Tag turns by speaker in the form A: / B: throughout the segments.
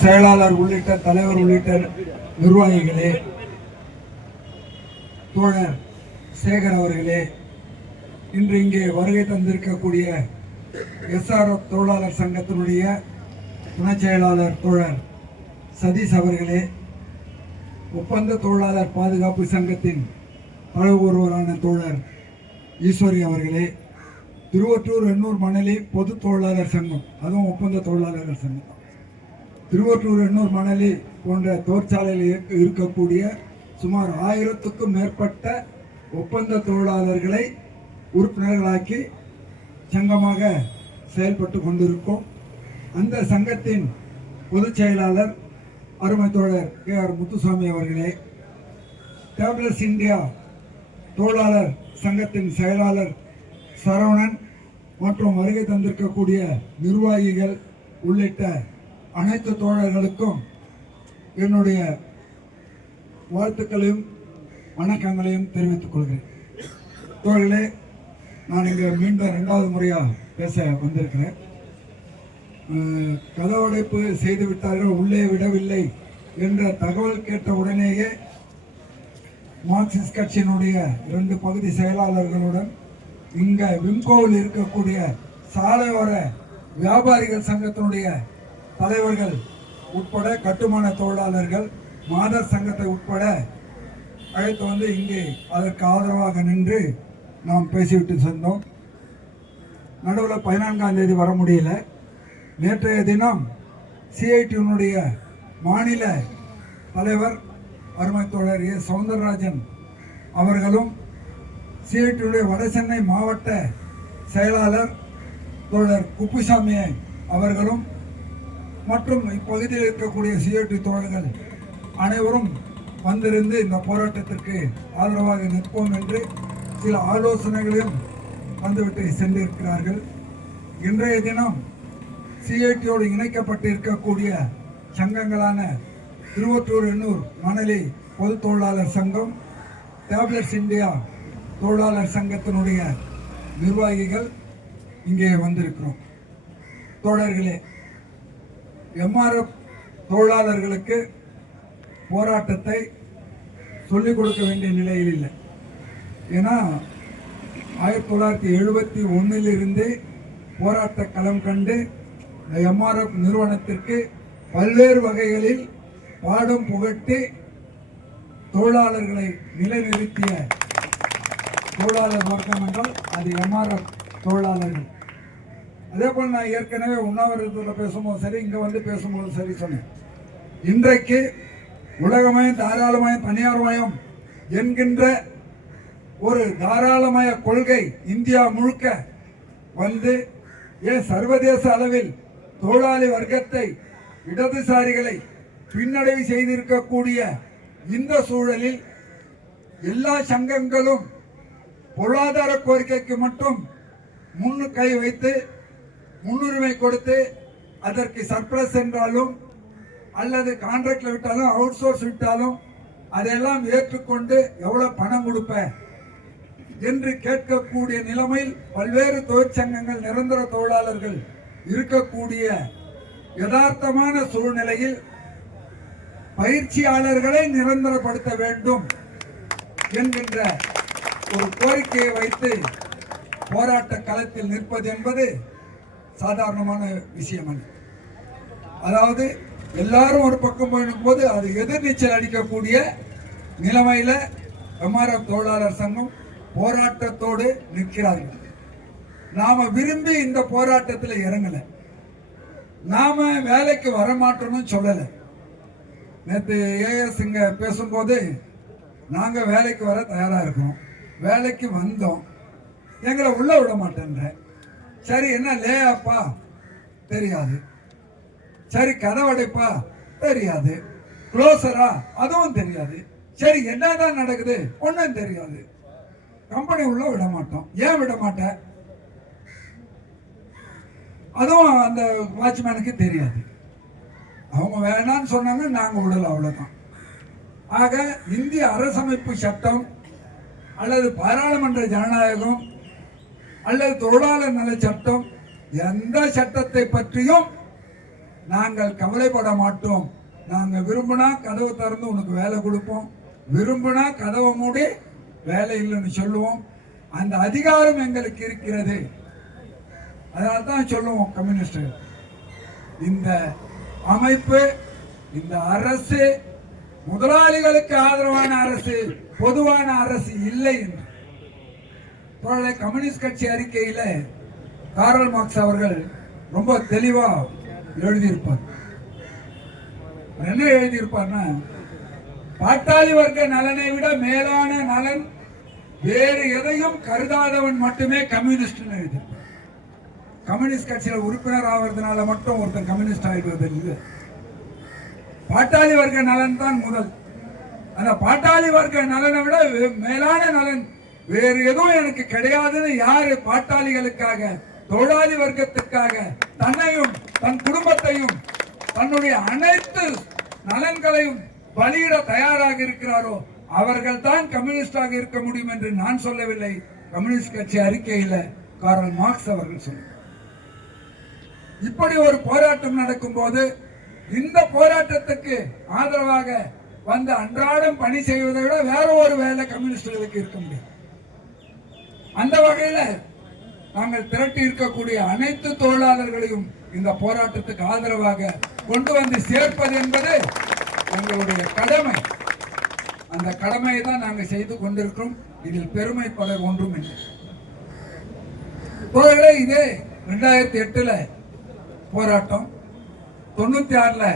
A: செயலாளர் உள்ளிட்ட தலைவர் உள்ளிட்ட நிர்வாகிகளே தோழர் சேகர் அவர்களே இன்று இங்கே வருகை தந்திருக்கக்கூடிய எஸ்ஆர்எஃப் தொழிலாளர் சங்கத்தினுடைய துணை செயலாளர் தோழர் சதீஷ் அவர்களே ஒப்பந்த தொழிலாளர் பாதுகாப்பு சங்கத்தின் அளவு ஒருவரான தோழர் ஈஸ்வரி அவர்களே திருவொற்றூர் எண்ணூர் மணலி பொது தொழிலாளர் சங்கம் அதுவும் ஒப்பந்த தொழிலாளர்கள் சங்கம். திருவொற்றூர் எண்ணூர் மணலி போன்ற தொழிற்சாலையில் இருக்கக்கூடிய சுமார் ஆயிரத்துக்கும் மேற்பட்ட ஒப்பந்த தொழிலாளர்களை உறுப்பினர்களாக்கி சங்கமாக செயல்பட்டு கொண்டிருக்கும். அந்த சங்கத்தின் பொதுச் செயலாளர் அருமை தோழர் கே ஆர் முத்துசாமி அவர்களே டேப்லெட்ஸ் இந்தியா தொழிலாளர் சங்கத்தின் செயலாளர் சரவணன் மற்றும் வருகை தந்திருக்கக்கூடிய நிர்வாகிகள் உள்ளிட்ட அனைத்து தோழர்களுக்கும் என்னுடைய வாழ்த்துக்களையும் வணக்கங்களையும் தெரிவித்துக் கொள்கிறேன். தோழர்களே நான் இங்கே மீண்டும் ரெண்டாவது முறையாக பேச வந்திருக்கிறேன். அஹ், கதவடைப்பு செய்து விட்டார்கள் உள்ளே விடவில்லை என்ற தகவல் கேட்ட உடனேயே மார்க்சிஸ்ட் கட்சியினுடைய இரண்டு பகுதி செயலாளர்களுடன் இங்கே விம்கோவில் இருக்கக்கூடிய சாலையோர வியாபாரிகள் சங்கத்தினுடைய தலைவர்கள் உட்பட கட்டுமான தொழிலாளர்கள் மாதர் சங்கத்தை உட்பட அழைத்து வந்து இங்கே அதற்கு ஆதரவாக நின்று நாம் பேசிவிட்டு சென்றோம். நடுவில் பதினான்காம் தேதி வர முடியல. நேற்றைய தினம் சிஐடியினுடைய மாநில தலைவர் அருமை தோழர் ஏ. சவுந்தரராஜன் அவர்களும் சிஐடியுடைய வடசென்னை மாவட்ட செயலாளர் தோழர் குப்புசாமி அவர்களும் மற்றும் இப்பகுதியில் இருக்கக்கூடிய சிஐடி தோழர்கள் அனைவரும் வந்திருந்து இந்த போராட்டத்திற்கு ஆதரவாக நிற்போம் என்று சில ஆலோசனைகளையும் வந்துவிட்டு சென்றிருக்கிறார்கள். இன்றைய தினம் சிஐடியோடு இணைக்கப்பட்டு இருக்கக்கூடிய சங்கங்களான திருவற்றூர் எண்ணூர் மணலி பொது தொழிலாளர் சங்கம் டேப்லெட்ஸ் இந்தியா தொழிலாளர் சங்கத்தினுடைய நிர்வாகிகள் இங்கே வந்திருக்கிறோம். தோழர்களே எம்ஆர்எஃப் தொழிலாளர்களுக்கு போராட்டத்தை சொல்லிக் கொடுக்க வேண்டிய நிலையில் இல்லை. ஏன்னா ஆயிரத்தி தொள்ளாயிரத்தி எழுபத்தி ஒன்றிலிருந்தே போராட்ட களம் கண்டு இந்த எம்ஆர்எஃப் நிறுவனத்திற்கு பல்வேறு வகைகளில் பாடம் புகட்டி தொழிலாளர்களை நிலைநிறுத்திய தொழிலாளர் வர்க்கம் என்றால் அது எம்ஆர்எஃப் தொழிலாளர்கள். அதே போல் நான் ஏற்கனவே உண்ணாவிரதத்தில் பேசும்போது சரி இங்கே வந்து பேசும்போது சரி சொன்னேன். இன்றைக்கு உலகமயம் தாராளமயம் தனியார்மயம் என்கின்ற ஒரு தாராளமய கொள்கை இந்தியா முழுக்க வந்து ஏன் சர்வதேச அளவில் தொழிலாளி வர்க்கத்தை இடதுசாரிகளை பின்னடைவு செய்திருக்கக்கூடிய இந்த சூழலில் எல்லா சங்கங்களும் பொருளாதார கோரிக்கைக்கு மட்டும் முன்னு கை வைத்து முன்னுரிமை கொடுத்து அதற்கு சர்ப்ளஸ் என்றாலும் அல்லது கான்ட்ராக்டில் விட்டாலும் அவுட் சோர்ஸ் விட்டாலும் அதையெல்லாம் ஏற்றுக்கொண்டு எவ்வளோ பணம் கொடுப்ப என்று கேட்கக்கூடிய நிலைமையில் பல்வேறு தொழிற்சங்கங்கள் நிரந்தர தொழிலாளர்கள் இருக்கக்கூடிய யதார்த்தமான சூழ்நிலையில் பயிற்சியாளர்களை நிரந்தரப்படுத்த வேண்டும் என்கின்ற ஒரு கோரிக்கையை வைத்து போராட்ட களத்தில் நிற்பது என்பது சாதாரணமான விஷயம் அல்ல. அதாவது எல்லாரும் ஒரு பக்கம் போயிடும் போது அது எதிர்நீச்சல் அடிக்கக்கூடிய நிலைமையில் எம்ஆர்எஃப் தொழிலாளர் சங்கம் போராட்டத்தோடு நிற்கிறார்கள். நாம விரும்பி இந்த போராட்டத்தில் இறங்கலை. நாம வேலைக்கு வரமாட்டோம்னு சொல்லலை. நேற்று ஏஎஸ் இங்கே பேசும்போது நாங்கள் வேலைக்கு வர தயாராக இருக்கோம். வேலைக்கு வந்தோம். எங்களை உள்ளே விட மாட்டேன்ற. சரி என்ன லே அப்பா தெரியாது. சரி கதவடைப்பா? தெரியாது. க்ளோசரா அதுவும் தெரியாது. சரி என்னதான் நடக்குது? ஒன்றும் தெரியாது. கம்பெனி உள்ள விட மாட்டோம் ஏன் விட மாட்டேன் அதுவும் அந்த வாட்ச்மேனுக்கு தெரியாது. அவங்க வேணான்னு சொன்னாங்க நாங்கள் விடல அவ்வளோதான் ஆக இந்திய அரசமைப்பு சட்டம் அல்லது பாராளுமன்ற ஜனநாயகம் அல்லது தொழிலாளர் நல சட்டம் எந்த சட்டத்தை பற்றியும் நாங்கள் கவலைப்பட மாட்டோம். நாங்கள் விரும்பினா கதவை திறந்து உனக்கு வேலை கொடுப்போம். விரும்பினா கதவை மூடி வேலை இல்லைன்னு சொல்லுவோம். அந்த அதிகாரம் எங்களுக்கு இருக்கிறது. அதனால தான் சொல்லுவோம் கம்யூனிஸ்ட். இந்த அமைப்பு இந்த அரசு முதலாளிகளுக்கு ஆதரவான அரசு பொதுவான அரசு இல்லை என்று. தோழரை கம்யூனிஸ்ட் கட்சி அறிக்கையில காரல் மார்க்ஸ் அவர்கள் ரொம்ப தெளிவா எழுதியிருப்பார். என்ன எழுதியிருப்பார்னா பாட்டாளி வர்க்க நலனை விட மேலான நலன் வேறு எதையும் கருதாதவன் மட்டுமே கம்யூனிஸ்ட் எழுதியிருப்பார். கம்யூனிஸ்ட் கட்சியில் உறுப்பினர் ஆவறதுனால மட்டும் ஒருத்தன் கம்யூனிஸ்ட் ஆகிடுவது இல்லை. பாட்டாளி வர்க்க நலன் தான் முதல். அந்த பாட்டாளி வர்க்க நலனை விட மேலான நலன் வேறு எதுவும் எனக்கு கிடையாதுன்னு யாரு பாட்டாளிகளுக்காக தொழிலாளி வர்க்கத்துக்காக தன்னையும் தன் குடும்பத்தையும் தன்னுடைய அனைத்து நலன்களையும் பலியிட தயாராக இருக்கிறாரோ அவர்கள் தான் கம்யூனிஸ்டாக இருக்க முடியும் என்று நான் சொல்லவில்லை. கம்யூனிஸ்ட் கட்சி அறிக்கையில காரல் மார்க்ஸ் அவர்கள் சொன்னார். இப்படி ஒரு போராட்டம் நடக்கும் போது இந்த போராட்டத்துக்கு ஆதரவாக வந்து அன்றாடம் பணி செய்வதை விட வேற ஒரு வேலை கம்யூனிஸ்டுகளுக்கு இருக்க முடியும் அந்த வகையில நாங்கள் திரட்டி இருக்கக்கூடிய அனைத்து தொழிலாளர்களையும் இந்த போராட்டத்துக்கு ஆதரவாக கொண்டு வந்து சேர்ப்பது என்பது எங்களுடைய கடமை. அந்த கடமையை தான் நாங்கள் செய்து கொண்டிருக்கிறோம். இதில் பெருமைப்பட ஒன்றும் இல்லை தோழர்களே இது ரெண்டாயிரத்தி எட்டுல போராட்டம் தொண்ணூத்தி ஆறுல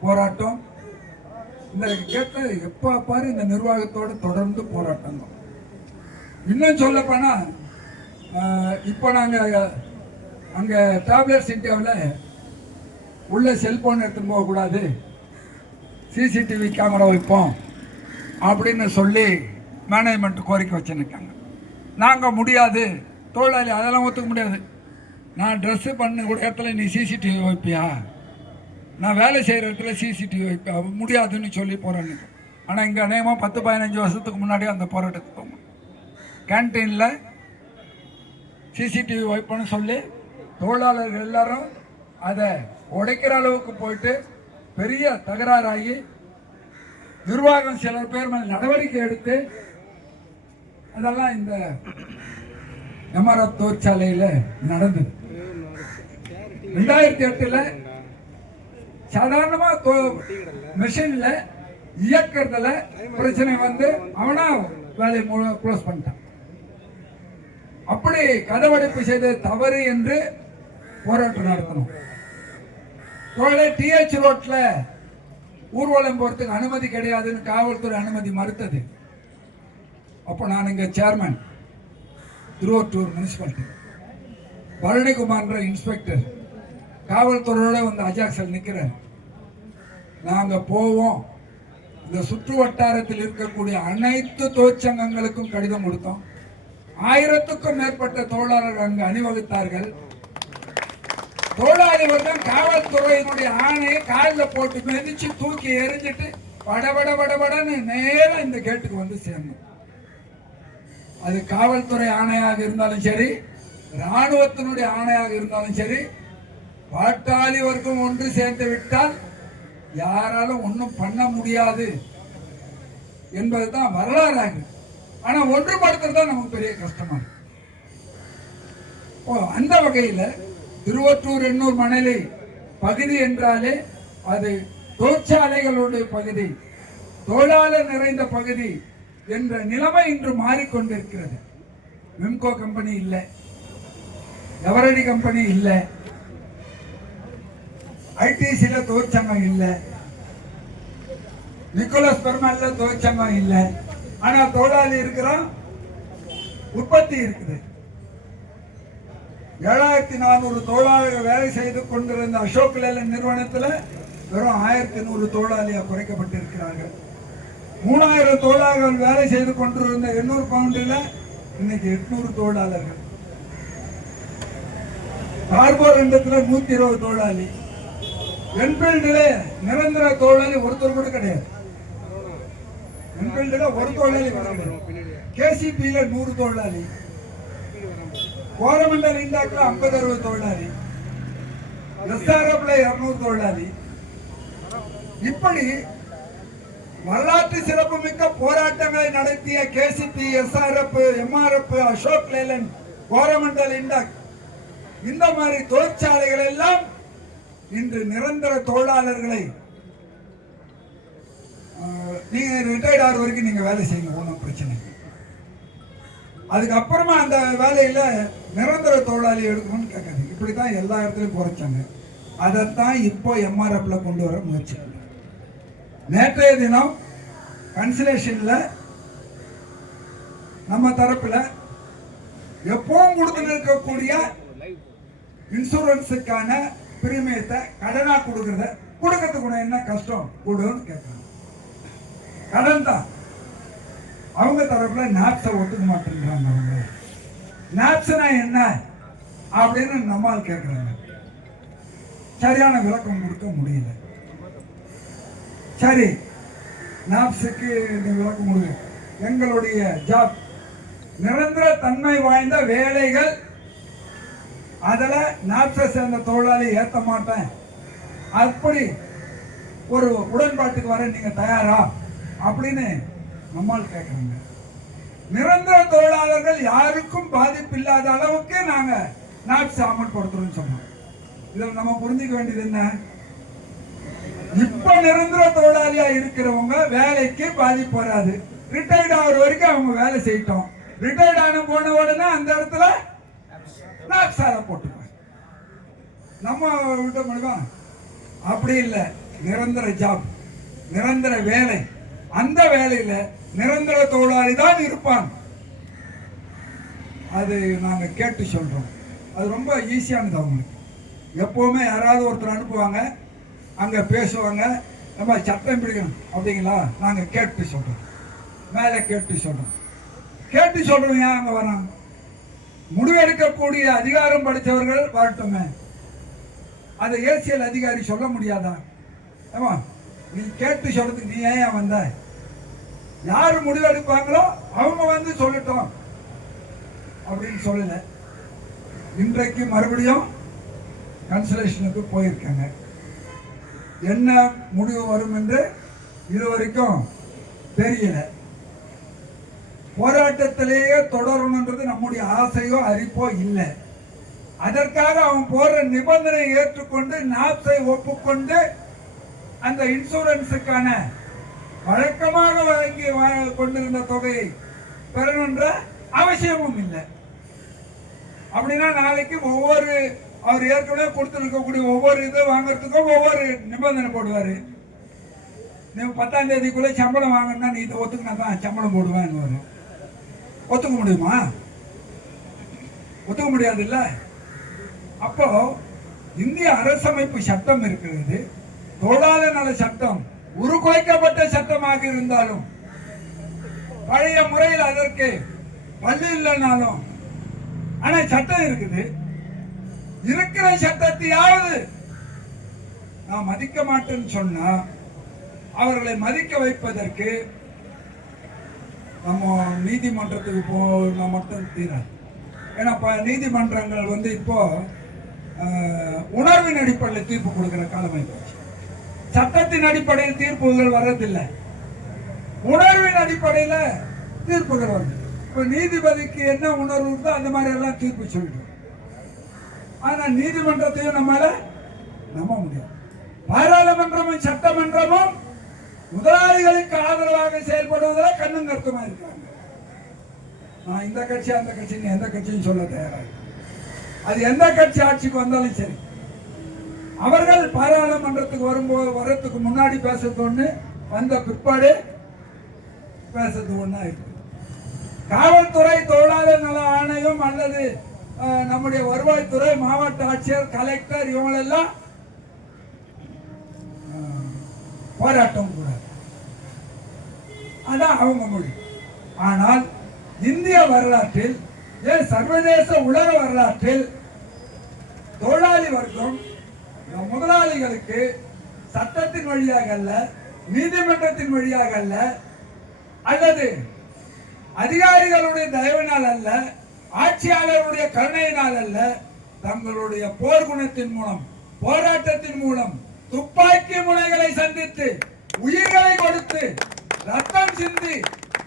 A: போராட்டம் இந்த கேட்ட எப்ப பாரு இந்த நிர்வாகத்தோடு தொடர்ந்து போராட்டம் தான் இன்னும் சொல்ல போனா இப்போ நாங்கள் அங்கே டேப்லெட்ஸ் இந்தியாவில் உள்ளே செல்போன் எடுத்துன்னு போகக்கூடாது சிசிடிவி கேமரா வைப்போம் அப்படின்னு சொல்லி மேனேஜ்மெண்ட் கோரிக்கை வச்சுருக்காங்க. நாங்கள் முடியாது. தொழிலாளி அதெல்லாம் ஒத்துக்க முடியாது. நான் ட்ரெஸ்ஸு பண்ண கூட இடத்துல நீ சிசிடிவி வைப்பியா? நான் வேலை செய்கிற இடத்துல சிசிடிவி வைப்பேன். முடியாதுன்னு சொல்லி போகிறேன்னு ஆனால் இங்கே அநேகமாக பத்து பதினஞ்சு வருஷத்துக்கு முன்னாடி அந்த போராட்டத்துக்கு போகும் கேன்டீனில் சிசிடிவி வைப்போன்னு சொல்லி தொழிலாளர்கள் எல்லாரும் அதை உடைக்கிற அளவுக்கு போயிட்டு பெரிய தகராறாகி நிர்வாகம் சிலர் பேர் மேல் நடவடிக்கை எடுத்து அதெல்லாம் இந்த எம்ஆர்எஃப் தொழிற்சாலையில் நடந்தது. ரெண்டாயிரத்தி எட்டில் சாதாரணமாக மிஷினில் இயக்கிறதுல பிரச்சனை வந்து அவனா வேலையை க்ளோஸ் பண்ணிட்டான். அப்படி கதவடைப்பு செய்தது தவறு என்று போராட்டம் நடத்தணும். தோழே டிஹெச் ரோட்ல ஊர்வலம் போறதுக்கு அனுமதி கிடையாதுன்னு காவல்துறை அனுமதி மறுத்தது. அப்போ நான் இங்க சேர்மன் திருவொற்றூர் முனிசிபாலிட்டி பழனிகுமார்ன்ற இன்ஸ்பெக்டர் காவல்துறையோட வந்து அஜாக்சல் நிற்கிறார் நாங்கள் போவோம். இந்த சுற்று வட்டாரத்தில் இருக்கக்கூடிய அனைத்து தொழிற்சங்கங்களுக்கும் கடிதம் கொடுத்தோம். ஆயிரத்துக்கும் மேற்பட்ட தொழிலாளர்கள் அங்கு அணிவகுத்தார்கள். தொழிலாளிகள் தான் காவல்துறையினுடைய ஆணையை காலில் போட்டு மிதிச்சு தூக்கி எரிஞ்சிட்டு படபட படபடன்னு நேரம் இந்த கேட்டுக்கு வந்து சேர்ந்தோம் அது காவல்துறை ஆணையாக இருந்தாலும் சரி ராணுவத்தினுடைய ஆணையாக இருந்தாலும் சரி பாட்டாளி வர்க்கம் ஒன்று சேர்ந்து விட்டால் யாராலும் ஒன்றும் பண்ண முடியாது என்பதுதான் வரலாறாக ஆனா ஒன்றுபடுத்துறது தான் நமக்கு பெரிய கஷ்டமா இருக்கு. ஓ அந்த வகையில திருவற்றூர் எண்ணூர் மணலி பகுதி என்றாலே அது தொழிற்சாலைகளுடைய பகுதி தொழிலாளர் நிறைந்த பகுதி என்ற நிலைமை இன்று மாறிக்கொண்டிருக்கிறது விம்கோ கம்பெனி இல்லை எவரடி கம்பெனி இல்லை ஐடிசியில் தொழிற்சங்கம் இல்லை நிக்கோலஸ் பெருமாள்ல தொழிற்சங்கம் இல்லை ஆனா தொழிலாளி இருக்கிறோம் உற்பத்தி இருக்குது. ஏழாயிரத்தி நானூறு தொழிலாளர்கள் வேலை செய்து கொண்டிருந்த அசோக் லேலன் நிறுவனத்தில் வெறும் ஆயிரத்தி நூறு தொழிலாளியாக குறைக்கப்பட்டிருக்கிறார்கள். மூணாயிரம் தொழிலாளர்கள் வேலை செய்து கொண்டிருந்த எண்ணூறு பவுண்டில் இன்னைக்கு எட்நூறு தொழிலாளர்கள். கார்போர் ரெண்டத்துல நூத்தி இருபது தொழிலாளி. என்பீல்டுல நிரந்தர தொழிலாளி ஒருத்தர் கூட கிடையாது. என்பீல்டுல ஒரு தொழிலாளி வராமல் கேசிபியில் நூறு தொழிலாளி. கோரமண்டல் இண்டாக்ல ஐம்பது அறுபது தொழிலாளி. எஸ்ஆர்எஃப்ல இருநூறு தொழிலாளி. இப்படி வரலாற்று சிறப்புமிக்க போராட்டங்களை நடத்திய KCP SRF MRF Ashok Leyland Coromandel இண்டக் இந்த மாதிரி தொழிற்சாலைகள் எல்லாம் இன்று நிரந்தர தொழிலாளர்களை நீங்கள் ரிட்டையர்ட் ஆகிற வரைக்கும் நீங்கள் வேலை செய்யுங்க ஒன்றும் பிரச்சனை அதுக்கப்புறமா அந்த வேலையில் நிரந்தர தொழிலாளி எடுக்கணும்னு கேட்காது இப்படித்தான் எல்லா இடத்துலையும் குறைச்சாங்க. அதைத்தான் இப்போ எம்ஆர்எஃப்ல கொண்டு வர முயற்சி நேற்றைய தினம் கன்சலேஷனில் நம்ம தரப்பில் எப்பவும் கொடுத்து இருக்கக்கூடிய இன்சூரன்ஸுக்கான பிரீமியத்தை கடனாக கொடுக்குறத கொடுக்கறதுக்கு என்ன கஷ்டம்? கொடுன்னு கேட்கறாங்க. கடன் தான் அவங்க தரப்புல நாப்ஸை ஒத்துக்க மாட்டேங்கிறாங்க அவங்க. நாப்ஸ்னா என்ன? அப்படின்னு நம்மால் கேட்குறாங்க சரியான விளக்கம் கொடுக்க முடியல. சரி நாப்ஸுக்கு இந்த விளக்கம் கொடுங்க எங்களுடைய ஜாப் நிரந்தர தன்மை வாய்ந்த வேலைகள். அதில் நாப்ஸை சேர்ந்த தொழிலாளி ஏற்ற மாட்டேன். அப்படி ஒரு உடன்பாட்டுக்கு வர நீங்க தயாரா? அப்படின்னு நம்மால் கேட்குறாங்க. நிரந்தர தொழிலாளர்கள் யாருக்கும் பாதிப்பு இல்லாத அளவுக்கு நாங்கள் நாப்ஸ் அமல்படுத்துறோம்னு சொன்னோம். இதில் நம்ம புரிஞ்சுக்க வேண்டியது என்ன? இப்ப நிரந்தர தொழிலாளியா இருக்கிறவங்க வேலைக்கு பாதிப்பு வராது. ரிட்டையர்ட் ஆகிற வரைக்கும் அவங்க வேலை செய்யட்டோம். ரிட்டையர்ட் ஆன போன உடனே அந்த இடத்துல நாப்ஸால போட்டுக்குவேன். நம்ம விட்ட முடியுமா அப்படி இல்லை. நிரந்தர ஜாப் நிரந்தர வேலை. அந்த வேலையில நிரந்தர தொழிலாளி தான் இருப்பான். அது நாங்கள் கேட்டு சொல்கிறோம் அது ரொம்ப ஈஸியானது அவங்களுக்கு. எப்போவுமே யாராவது ஒருத்தர் அனுப்புவாங்க அங்கே பேசுவாங்க நம்ம சட்டம் பிடிக்கணும். அப்படிங்களா? நாங்கள் கேட்டு சொல்கிறோம் மேலே கேட்டு சொல்கிறோம் கேட்டு சொல்கிறோம் ஏன் அங்கே வராங்க முடிவெடுக்கக்கூடிய அதிகாரம் படித்தவர்கள் வரட்டுமே. அதை ஏசியல் அதிகாரி சொல்ல முடியாதா? ஏமா நீ கேட்டு சொல்கிறதுக்கு நீ ஏன் வந்த? யார் முடிவெடுப்பாங்களோ அவங்க வந்து சொல்லட்டும். அப்படின்னு சொல்லல. இன்றைக்கு மறுபடியும் கன்சலேஷனுக்கு போயிருக்காங்க. என்ன முடிவு வரும் என்று இதுவரைக்கும் தெரியல. போராட்டத்திலேயே தொடரணுன்றது நம்முடைய ஆசையோ அறிப்போ இல்லை. அதற்காக அவன் போடுற நிபந்தனை ஏற்றுக்கொண்டு நாப்ஸை ஒப்புக்கொண்டு அந்த இன்சூரன்ஸுக்கான வழக்கமாக வழங்கி வா- கொண்டிருந்த தொகையை பெறணுன்ற அவசியமும் இல்லை. அப்படின்னா நாளைக்கு ஒவ்வொரு அவர் ஏற்கனவே கொடுத்துருக்கக்கூடிய ஒவ்வொரு இதை வாங்குறதுக்கும் ஒவ்வொரு நிபந்தனை போடுவார். நீ பத்தாம் தேதிக்குள்ளே சம்பளம் வாங்கினா நீ இதை ஒத்துக்கினா தான் சம்பளம் போடுவேன்னு வரும். ஒத்துக்க முடியுமா? ஒத்துக்க முடியாது இல்லை அப்போ இந்திய அரசமைப்பு சட்டம் இருக்கிறது. தொழிலாளர் நல சட்டம் உருக்குலைக்கப்பட்ட சட்டமாக இருந்தாலும் பழைய முறையில் அதற்கு பள்ளி இல்லைனாலும் ஆனா சட்டம் இருக்குது. இருக்கிற சட்டத்தையாவது நான் மதிக்க மாட்டேன்னு சொன்னா அவர்களை மதிக்க வைப்பதற்கு நம்ம நீதிமன்றத்துக்கு போனா மட்டும் தீராது. ஏன்னா ப- நீதிமன்றங்கள் வந்து இப்போ உணர்வின் அடிப்படையில் தீர்ப்பு கொடுக்கிற காலமை இப்போ சட்டத்தின் அடிப்படையில் தீர்ப்புகள் வர்றதில்லை. உணர்வின் அடிப்படையில் தீர்ப்புகள் வருது. இப்போ நீதிபதிக்கு என்ன உணர்வு இருக்கோ அந்த மாதிரி எல்லாம் தீர்ப்பு சொல்லிடும் ஆனால் நீதிமன்றத்தையும் நம்மளால நம்ப முடியாது. பாராளுமன்றமும் சட்டமன்றமும் முதலாளிகளுக்கு ஆதரவாக செயல்படுவதில் கண்ணும் கருத்துமா இருக்காங்க. நான் இந்த கட்சி அந்த கட்சி நீ எந்த கட்சியும் சொல்ல தயாராக அது எந்த கட்சி ஆட்சிக்கு வந்தாலும் சரி. அவர்கள் பாராளுமன்றத்துக்கு வரும்போது வர்றதுக்கு முன்னாடி பேசுறது ஒன்று வந்த பிற்பாடு பேசுறது ஒண்ணா இருக்கு காவல்துறை தொழிலாளர் நல ஆணையம் அல்லது நம்முடைய வருவாய்த்துறை மாவட்ட ஆட்சியர் கலெக்டர் இவங்களெல்லாம் போராட்டம் கூடாது. அதான் அவங்க மொழி. ஆனால் இந்திய வரலாற்றில் ஏன் சர்வதேச உலக வரலாற்றில் தொழிலாளி வர்க்கம் முதலாளிகளுக்கு சட்டத்தின் வழியாக அல்ல நீதிமன்றத்தின் வழியாக அல்ல அல்லது அதிகாரிகளுடைய தயவினால் அல்ல ஆட்சியாளருடைய கருணையினால் அல்ல தங்களுடைய போர்க்குணத்தின் மூலம் போராட்டத்தின் மூலம் துப்பாக்கி முனைகளை சந்தித்து உயிர்களை கொடுத்து ரத்தம் சிந்தி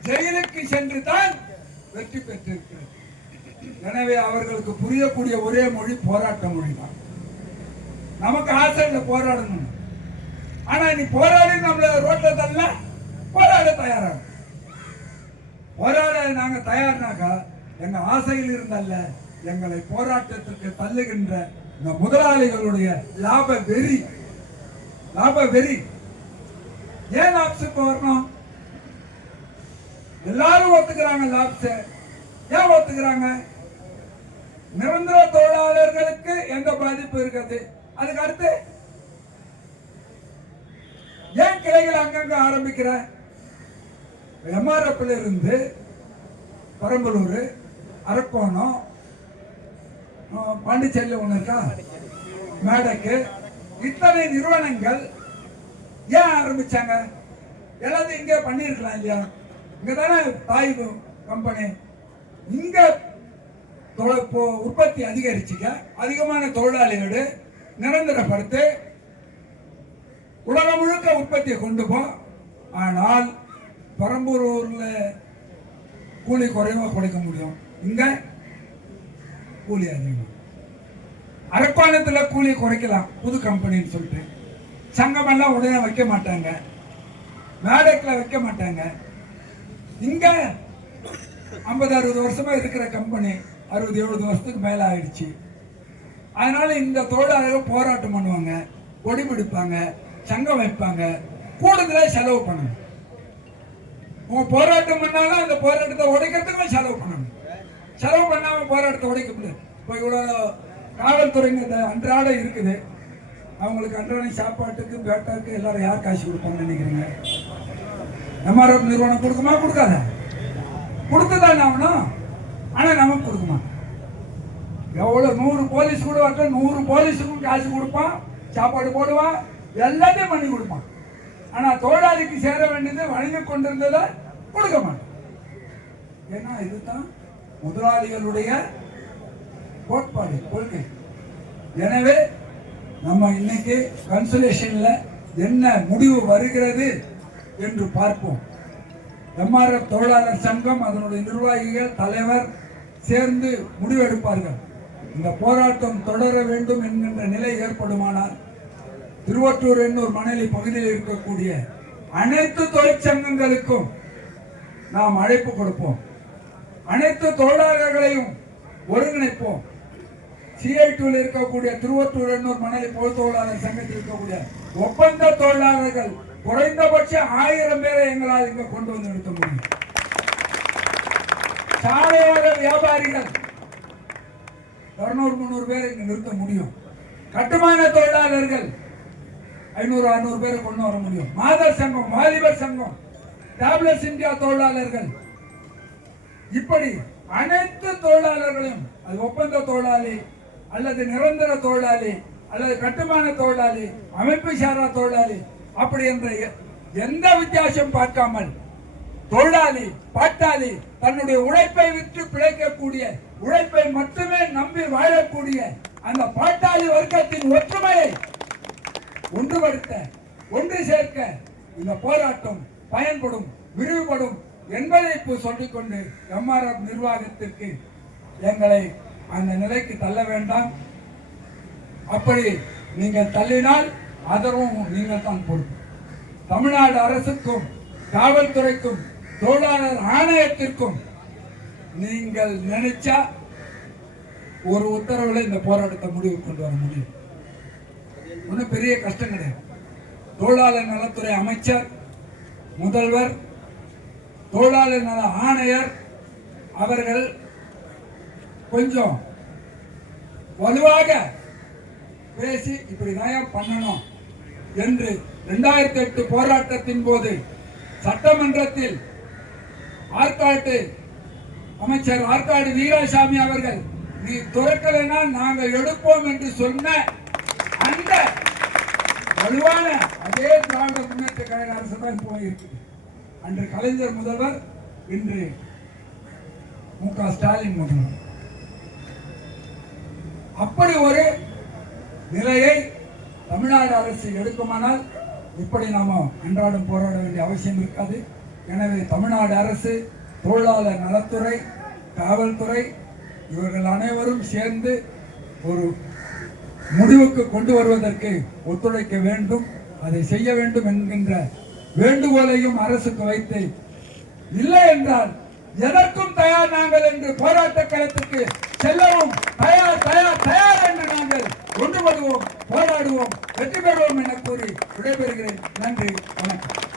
A: ஜெயிலுக்கு சென்று தான் வெற்றி பெற்றிருக்கிறது. எனவே அவர்களுக்கு புரியக்கூடிய ஒரே மொழி போராட்ட மொழி தான் நமக்கு ஆசை இல்லை போராடணும். ஆனா நீ போராடி நம்மள ரோட்ல தள்ள போராட தயாராக போராட நாங்க தயார்னாக்கா எங்க ஆசையில் இருந்தல்ல எங்களை போராட்டத்திற்கு தள்ளுகின்ற இந்த முதலாளிகளுடைய லாப வெறி. லாப வெறி. ஏன் லாப்ஸுக்கு வரணும்? எல்லாரும் ஒத்துக்கிறாங்க லாப்ஸ். ஏன் ஒத்துக்கிறாங்க? நிரந்தர தொழிலாளர்களுக்கு எந்த பாதிப்பு இருக்குது. அதுக்கு அடுத்து ஏன் கிளைகள் அங்கங்க ஆரம்பிக்கிற? எம்ஆர்எஃப்ல இருந்து பெரம்பலூர் அரக்கோணம் பாண்டிச்சேரியில் ஒன்று இருக்கா? மேடக்கு. இத்தனை நிறுவனங்கள் ஏன் ஆரம்பிச்சாங்க? எல்லாத்தையும் இங்கே பண்ணியிருக்கலாம் இல்லையா? இங்கே தானே தாய் கம்பெனி இங்கே இப்போ உற்பத்தி அதிகரிச்சுக்க அதிகமான தொழிலாளிகள் நிரந்தரப்படுத்து உலகம் முழுக்க உற்பத்தியை கொண்டு போ. ஆனால் பெரம்பலூர்ல கூலி குறைவா கொடுக்க முடியும். இங்கே கூலி அதிகம். அரக்கோணத்தில் கூலி குறைக்கலாம் புது கம்பெனின்னு சொல்லிட்டு. சங்கமெல்லாம் உடனே வைக்க மாட்டாங்க. மேடக்கில் வைக்க மாட்டாங்க. இங்கே ஐம்பது அறுபது வருஷமாக இருக்கிற கம்பெனி அறுபது எழுபது வருஷத்துக்கு மேலே ஆயிடுச்சு. அதனால இந்த தொழிலாளர்கள் போராட்டம் பண்ணுவாங்க கொடி பிடிப்பாங்க சங்கம் வைப்பாங்க. கூடுதலாக செலவு பண்ணணும். உங்க போராட்டம் பண்ணாலும் அந்த போராட்டத்தை உடைக்கிறதுக்கும் செலவு பண்ணணும். செலவு பண்ணாமல் போராட்டத்தை உடைக்க முடியாது. இப்போ இவ்வளோ காவல்துறைங்க இந்த அன்றாட இருக்குது. அவங்களுக்கு அன்றாட சாப்பாட்டுக்கு பேட்டாக்கு எல்லாரும் யார் காசு கொடுப்பாங்கன்னு நினைக்கிறீங்க? எம்ஆர்எஃப் நிறுவனம் கொடுக்குமா கொடுக்காத? கொடுத்துதான் ஆகணும். ஆனால் நமக்கு கொடுக்குமா? எவ்வளோ நூறு போலீஸ் கூட வரட்டும் நூறு போலீஸுக்கும் காசு கொடுப்பான். சாப்பாடு போடுவான் எல்லாத்தையும் பண்ணி கொடுப்பான். ஆனால் தொழிலாளிக்கு சேர வேண்டியது வழங்கி கொண்டிருந்ததை கொடுக்க மாட்டான். ஏன்னா இதுதான் முதலாளிகளுடைய கோட்பாடு கொள்கை. எனவே நம்ம இன்னைக்கு கன்சுலேஷனில் என்ன முடிவு வருகிறது என்று பார்ப்போம். எம்ஆர்எஃப் தொழிலாளர் சங்கம் அதனுடைய நிர்வாகிகள் தலைவர் சேர்ந்து முடிவெடுப்பார்கள். இந்த போராட்டம் தொடர வேண்டும் என்கின்ற நிலை ஏற்படுமானால் திருவற்றூர் என்னூர் மணலி பகுதியில் இருக்கக்கூடிய அனைத்து தொழிற்சங்கங்களுக்கும் நாம் அழைப்பு கொடுப்போம். அனைத்து தொழிலாளர்களையும் ஒருங்கிணைப்போம். சிஐடியில் இருக்கக்கூடிய திருவற்றூர் எண்ணூர் மணலி பொது தொழிலாளர் சங்கத்தில் இருக்கக்கூடிய ஒப்பந்த தொழிலாளர்கள் குறைந்தபட்சம் ஆயிரம் பேரை எங்களால் இங்க கொண்டு வந்து நிறுத்த முடியும். சாலையோர வியாபாரிகள் இரநூறு முந்நூறு பேர் இங்கே நிறுத்த முடியும். கட்டுமான தொழிலாளர்கள் ஐநூறு அறுநூறு பேரை கொண்டு வர முடியும். மாதர் சங்கம் வாலிபர் சங்கம் டேப்லெட்ஸ் இந்தியா தொழிலாளர்கள். இப்படி அனைத்து தொழிலாளர்களையும் அது ஒப்பந்த தொழிலாளி அல்லது நிரந்தர தொழிலாளி அல்லது கட்டுமான தொழிலாளி அமைப்பு சாரா தொழிலாளி அப்படி என்ற எந்த வித்தியாசம் பார்க்காமல் தொழிலாளி பாட்டாளி தன்னுடைய உழைப்பை விற்று பிழைக்கக்கூடிய உழைப்பை மட்டுமே நம்பி வாழக்கூடிய அந்த பாட்டாளி வர்க்கத்தின் ஒற்றுமையை ஒன்றுபடுத்த ஒன்று சேர்க்க இந்த போராட்டம் பயன்படும் விரிவுபடும் என்பதை இப்போ சொல்லிக்கொண்டு எம்ஆர்எஃப் நிர்வாகத்திற்கு எங்களை அந்த நிலைக்கு தள்ள வேண்டாம். அப்படி நீங்கள் தள்ளினால் அதர்வும் நீங்கள் தான் பொறுப்பு தமிழ்நாடு அரசுக்கும் காவல்துறைக்கும் தொழிலாளர் ஆணையத்திற்கும் நீங்கள் நினைச்சா ஒரு உத்தரவில் இந்த போராட்டத்தை முடிவு கொண்டு வர முடியும். ஒன்றும் பெரிய கஷ்டம் கிடையாது. தொழிலாளர் நலத்துறை அமைச்சர் முதல்வர் தொழிலாளர் நல ஆணையர் அவர்கள் கொஞ்சம் வலுவாக பேசி இப்படி நயம் பண்ணணும் என்று ரெண்டாயிரத்தி எட்டு போராட்டத்தின் போது சட்டமன்றத்தில் ஆற்காட்டு அமைச்சர் ஆற்காடு வீராசாமி அவர்கள் நீ துறக்கலைன்னா நாங்க எடுப்போம் என்று சொன்ன அந்த வலுவான அதே திராவிட முன்னேற்ற கழக அரசு தான் போயிருக்கு. அன்று கலைஞர் முதல்வர் இன்று மு க ஸ்டாலின் முதல்வர். அப்படி ஒரு நிலையை தமிழ்நாடு அரசு எடுக்குமானால் இப்படி நாம் அன்றாடம் போராட வேண்டிய அவசியம் இருக்காது. எனவே தமிழ்நாடு அரசு தொழிலாளர் நலத்துறை காவல்துறை இவர்கள் அனைவரும் சேர்ந்து ஒரு முடிவுக்கு கொண்டு வருவதற்கு ஒத்துழைக்க வேண்டும். அதை செய்ய வேண்டும் என்கின்ற வேண்டுகோளையும் அரசுக்கு வைத்து இல்லை என்றால் எதற்கும் தயார் நாங்கள் என்று போராட்ட களத்துக்கு செல்லவும் தயார் தயார் தயார் என்று நாங்கள் ஒன்றுபடுவோம் போராடுவோம் வெற்றி பெறுவோம் என கூறி விடைபெறுகிறேன். நன்றி வணக்கம்.